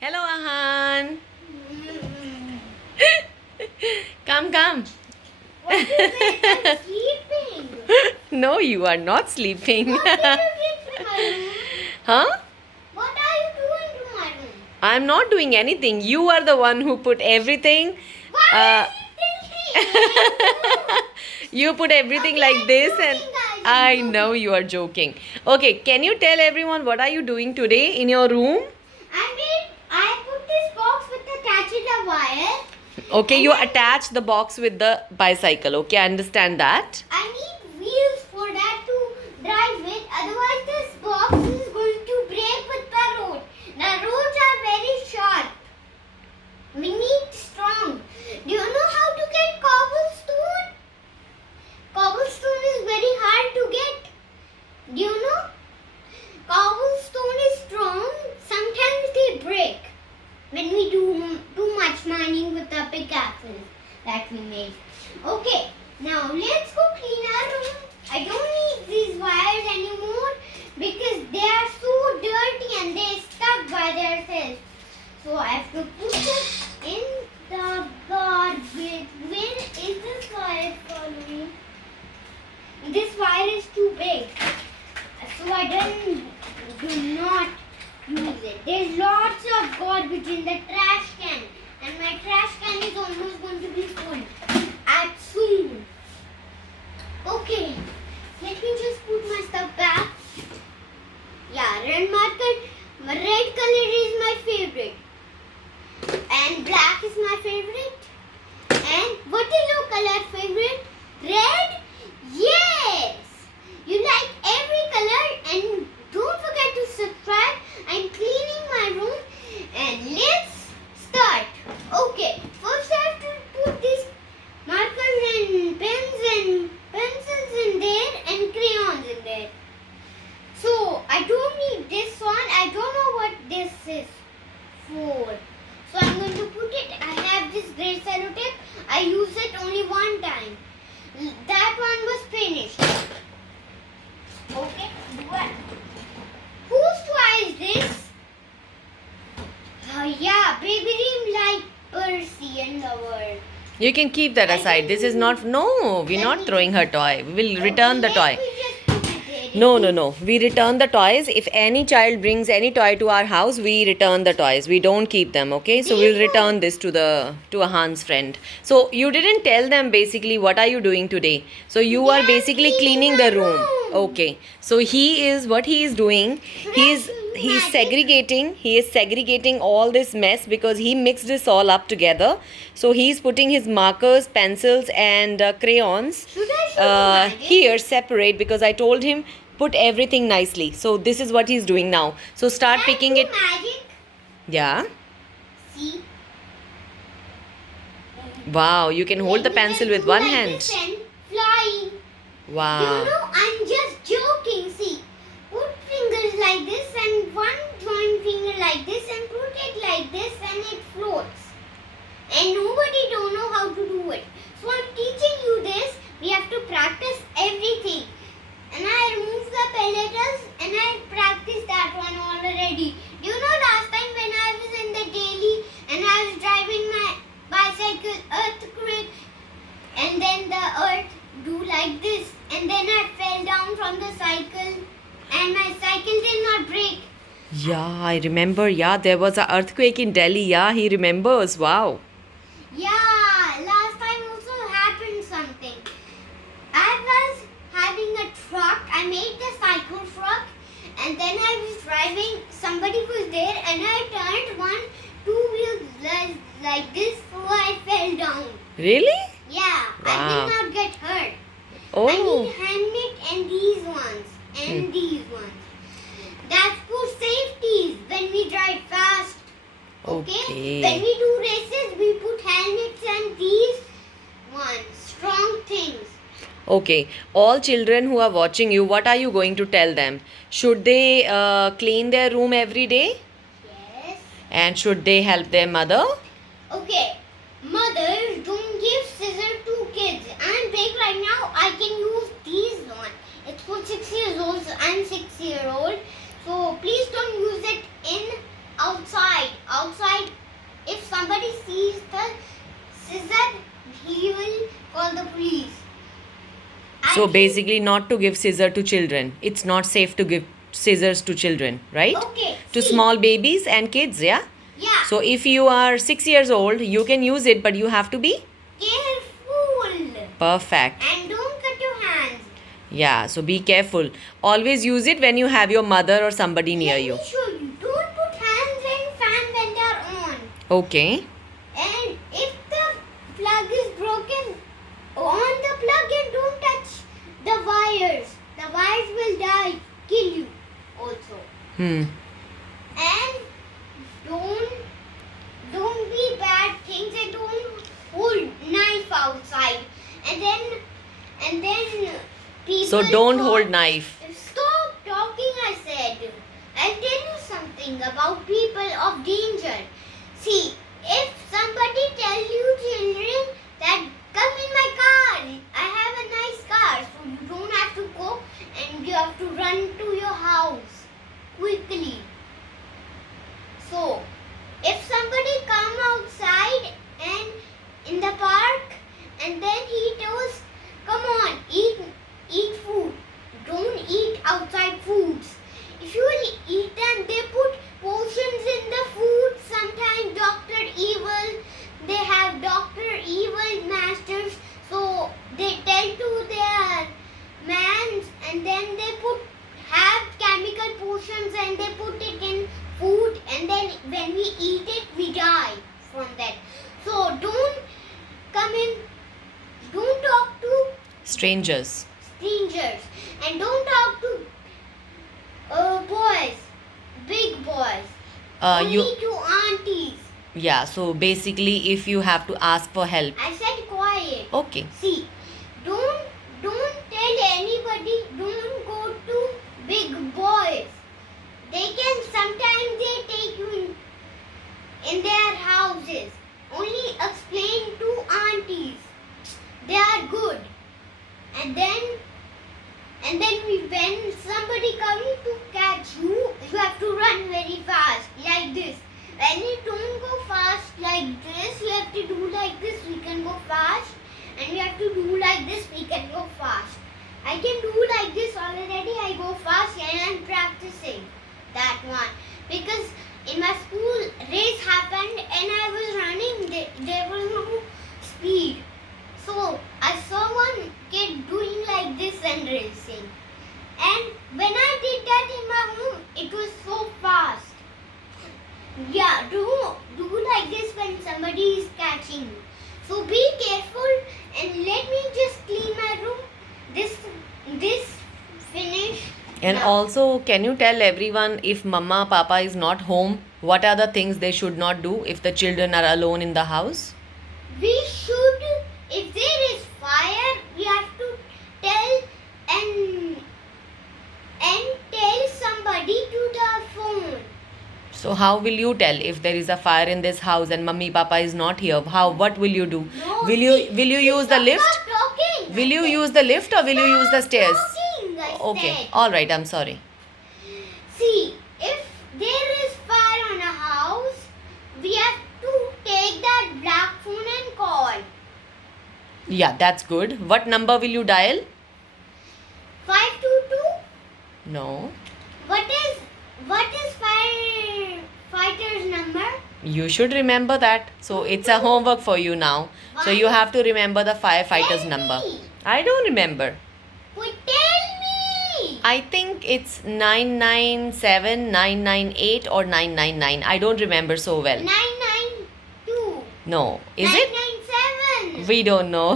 Hello, Ahan. Come, come. What is it? I'm sleeping. No, you are not sleeping. What did you get to my room? Huh? What are you doing to my room? I'm not doing anything. You are the one who put everything. Why Uh, are you thinking? you put everything Okay, like I'm this, joking, and guys, I'm I joking. know you are joking. Okay, can you tell everyone what are you doing today in your room? I put this box with the catcher wire. Okay, And you then attach the box with the bicycle. Okay, I understand that. I need wheels for that to drive with. Otherwise, this box is going to break with the road. The roads are very sharp. We need strong. Do you know how to get cobblestone? Cobblestone is very hard to get. Do you know? Cobblestone is strong. Sometimes they break when we do too much mining with the pickaxes that we make. Okay, now let's go clean our room. I don't need these wires anymore because they are so dirty and they stuck by themselves. So I have to put it in the garbage. Where is this wire for me? This wire is too big. So I do not use it. There's lots of garbage in the trash can. And my trash can is almost going to be full. At soon. Okay. Let me just put my stuff back. Yeah, red marker. Red color is my favorite. And black is my favorite. And what is your color favorite? Red? Yes! You like every color and don't forget to subscribe. I'm cleaning my room and let's start. Okay, first I have to put these markers and pens and pencils in there and crayons in there. So I don't need this one. I don't know what this is for. So I'm going to put it. I have this gray sellotape. I used it only one time. That one was finished. Okay. What? Whose toy is this? Yeah, baby dream like Percy and the world. You can keep that aside. This is not. No, we're not throwing her toy. We will return the toy. Let me just put it there. No, no, no. We return the toys. If any child brings any toy to our house, we return the toys. We don't keep them, okay? So we'll return this to a Han's friend. So you didn't tell them basically what are you doing today. So you are They are basically cleaning cleaning the my room. room. Okay. So he is what he is doing. He's Magic. he is segregating all this mess because he mixed this all up together. So he's putting his markers, pencils and crayons Should I show you magic? here separate because I told him put everything nicely. So this is what he's doing now. So start Can I picking do it. magic? Yeah. See? Wow, you can hold the Let me pencil just with do one like hand. this and flying. You Wow. know, I'm just joking. See, put fingers like this and one joint finger like this and put it like this and it floats. And nobody don't know how to do it. So I'm teaching you this. We have to practice everything. And I remove the pelleters and I practiced that one already. Do you know last time when I was in the daily and I was driving my bicycle earthquake and then the earth do like this and then I fell down from the cycle and my cycle did not break. Yeah, I remember. Yeah, there was an earthquake in Delhi. Yeah, he remembers. Wow. Yeah, last time also happened something. I was having a truck. I made the cycle truck and then I was driving. Somebody was there and I turned two wheels like this so I fell down. Really? Yeah, I Wow. did not get hurt. I Oh. need helmet and these ones and these ones. That's for safeties when we drive fast. Okay? When Okay. we do races, we put helmets and these ones. Strong things. Okay. All children who are watching you, what are you going to tell them? Should they clean their room every day? Yes. And should they help their mother? Okay. Mothers, don't give scissors to kids. I'm big right now. I can use these one. It's for 6 years old. So I'm 6-year-old. So please don't use it in outside. outside, if somebody sees the scissor, he will call the police. So And basically, not to give scissor to children. It's not safe to give scissors to children, right? Okay. To see, small babies and kids, yeah? Yeah. So if you are 6 years old, you can use it, but you have to be Careful. perfect. And don't cut your hands. Yeah, so be careful. Always use it when you have your mother or somebody near you. Let me show you. Don't put hands in fan when they are on. Okay. And if the plug is broken, on the plug and don't touch the wires. The wires will die, kill you also. Hmm. And don't be bad things and don't hold knife outside. And then people So don't talk- hold knife. Stop talking, I said. I'll tell you something about people of danger. See, if somebody tell you children that come in my car, I have a nice car, so you don't have to go and you have to run to your house quickly. So, if somebody come outside and in the park and then he tells, come on, eat food. Don't eat outside foods. If you will eat them, they put potions in the food. Sometimes Dr. Evil, they have Dr. Evil masters. So they tell to their mans and then they have chemical potions and they put it in food and then when we eat it, we die from that. So don't come in, don't talk to Strangers. strangers and don't talk to boys, big boys, only You to aunties. yeah. So basically, if you have to ask for help, I said quiet. okay. See, don't tell anybody. Don't go to big boys. They can sometimes they take you in their houses. Only explain to aunties. They are good. And then when somebody comes to catch you, you have to run very fast like this. When you don't go fast like this, you have to do like this. We can go fast, and you have to do like this. We can go fast. I can do like this already. I go fast, and I'm practicing that one because in my school race happened, and I was running. There was no speed. So I saw one kid doing like this and racing. And when I did that in my home, it was so fast. Yeah, do like this when somebody is catching you. So be careful and let me just clean my room. This finish. And now. also, can you tell everyone if mama, papa is not home, what are the things they should not do if the children are alone in the house? We should, if there is fire, we have to tell and tell somebody to the phone. So how will you tell if there is a fire in this house and mummy, papa is not here? What will you do? No, Will you use the lift? Stop talking. Will you use the lift or will you use the stairs? Talking, I Okay, said. all right, I'm sorry. See, if there is fire on a house, we have to take that black phone and call. Yeah, that's good. What number will you dial? 522. No. What is firefighter's number? You should remember that. So it's a homework for you now. So you have to remember the firefighter's Tell number. me. I don't remember. Well, tell me. I think it's 997, 998 or 999. I don't remember so well. 992. No. Is it? 997. We don't know.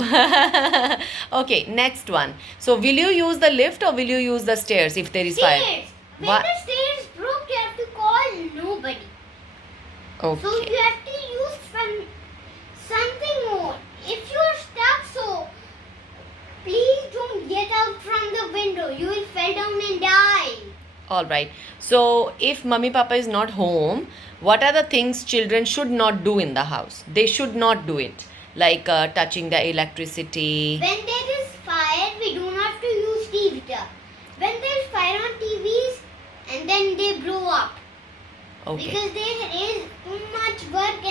Okay, next one. So will you use the lift or will you use the stairs if there is fire? Stairs. When What? the stairs broke, you have to call nobody. So Okay. you have to use something more. If you are stuck, so please don't get out from the window. You will fall down and die. All right. So if mummy papa is not home, what are the things children should not do in the house? They should not do it. Like touching the electricity. When there is fire, we don't have to use TV. When there is fire on TVs, and then they blow up. Okay. Because there is too much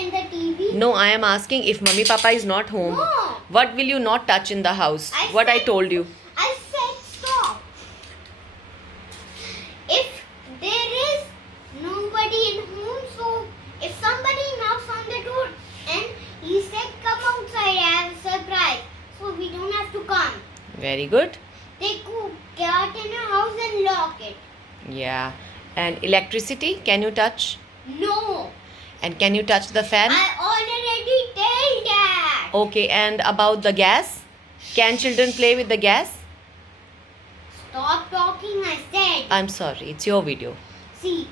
and the TV. No, I am asking if Mummy Papa is not home. No. What will you not touch in the house? I What I said- told you. I said stop. If there is nobody in home, so if somebody knocks on the door and he said come outside, I have a surprise. So we don't have to come. Very good. They go get in a house and lock it. Yeah. And electricity, can you touch? No. And can you touch the fan? I already told that. Okay, and about the gas? Can children play with the gas? Stop talking, I said. I'm sorry, it's your video. See,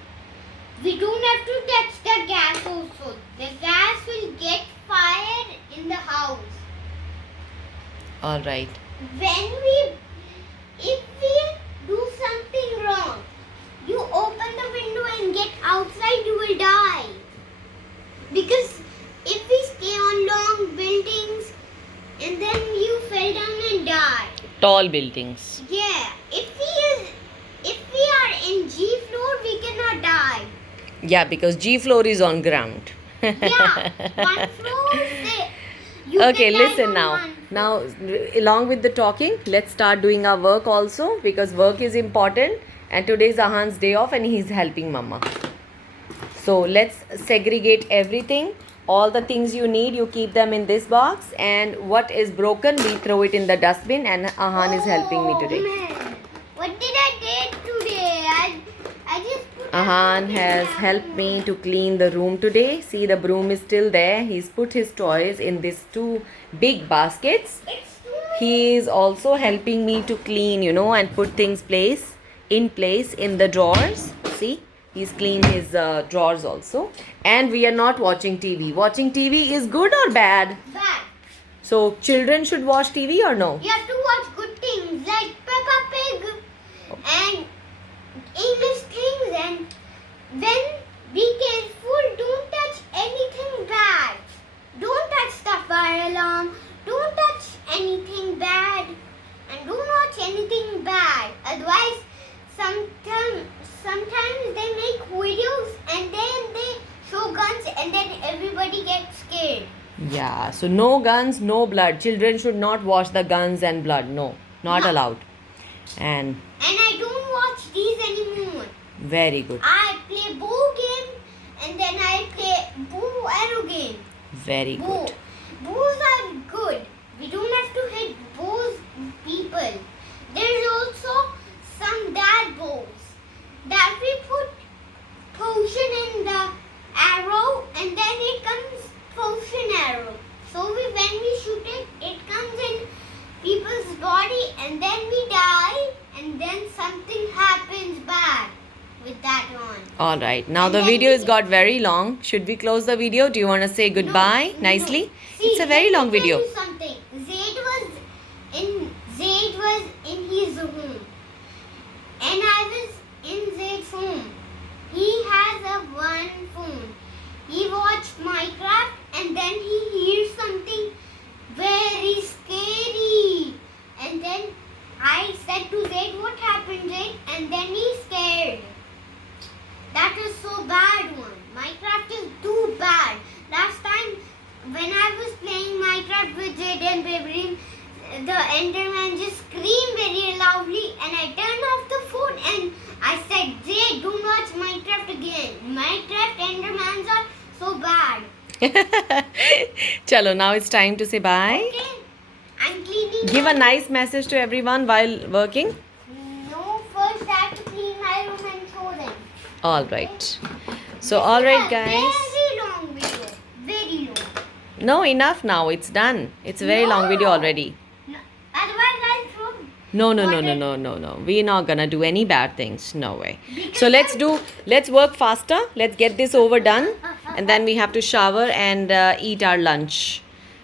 we don't have to touch the gas also. The gas will get fired in the house. Alright. If we do something wrong, you open the window and get outside, you will die. Because if we stay on long buildings and then you fell down and die. Tall buildings. Yeah, if we are in G floor, we cannot die. Yeah, because G floor is on ground. Yeah, one floor. You Okay, can die listen on now. one floor. Now, along with the talking, let's start doing our work also because work is important. And today is Ahan's day off and he's helping Mama. So let's segregate everything. All the things you need, you keep them in this box. And what is broken, we throw it in the dustbin. And Ahan is helping me today. Man. What did I do today? I just put Ahan everything has down. helped me to clean the room today. See, the broom is still there. He's put his toys in these two big baskets. It's too He is also helping me to clean, and put things in place in the drawers. See, he's cleaned his drawers also. And we are not watching TV. Watching TV is good or bad? bad. So, children should watch TV or no? You have to watch good things like Peppa Pig and English things, and then be careful, don't touch anything bad. Don't touch the fire alarm, don't touch anything bad, and don't watch anything bad. Otherwise, sometimes they make videos and then they show guns and then everybody gets scared. Yeah, so no guns, no blood. Children should not watch the guns and blood. No, not No. allowed. And And I don't watch these anymore. very good. I play bow game and then I play bow arrow game. Very Bow. good. Bows are good. We don't have to hit bows people. There's also some bad bows that we put potion in the arrow and then it comes potion arrow. So when we shoot it, it comes in people's body and then we die and then something happens bad with that one. All right. Now And the then video we has get- got very long. Should we close the video? Do you want to say goodbye No, nicely? no. See, It's a very let long me tell video. you something. Zaid was in his home, and I was in Zaid's home. He has a one phone. He watched Minecraft, and then he hears something very scary. And then I said to Zaid, "What happened, Zaid?" And then he scared. That was so bad one. Minecraft is too bad. Last time when I was playing Minecraft with Zaid and Bebrin, the Enderman just screamed very loudly and I turned off the phone and I said, Zaid, don't watch Minecraft again. Minecraft Endermans are so bad. Chalo, now it's time to say bye. Okay? I'm cleaning. Give a nice message to everyone while working. No, first I have to clean my room and show them. All right. So, all right, guys. Very long video. Very long. No, enough now. It's done. It's a very long video No. already. No, otherwise I'll throw. No. We're not gonna do any bad things. No way. So let's work faster. Let's get this over done. And then we have to shower and eat our lunch.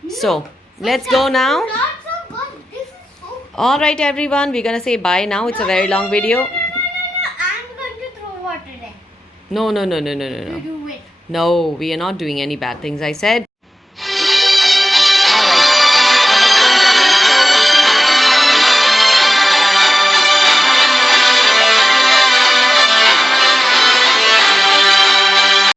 So, let's go now. Lots of work. This is so. All right, everyone. We're gonna say bye now. It's a very long video. No. I'm going to throw water then. No. To do it. No, we are not doing any bad things. I said.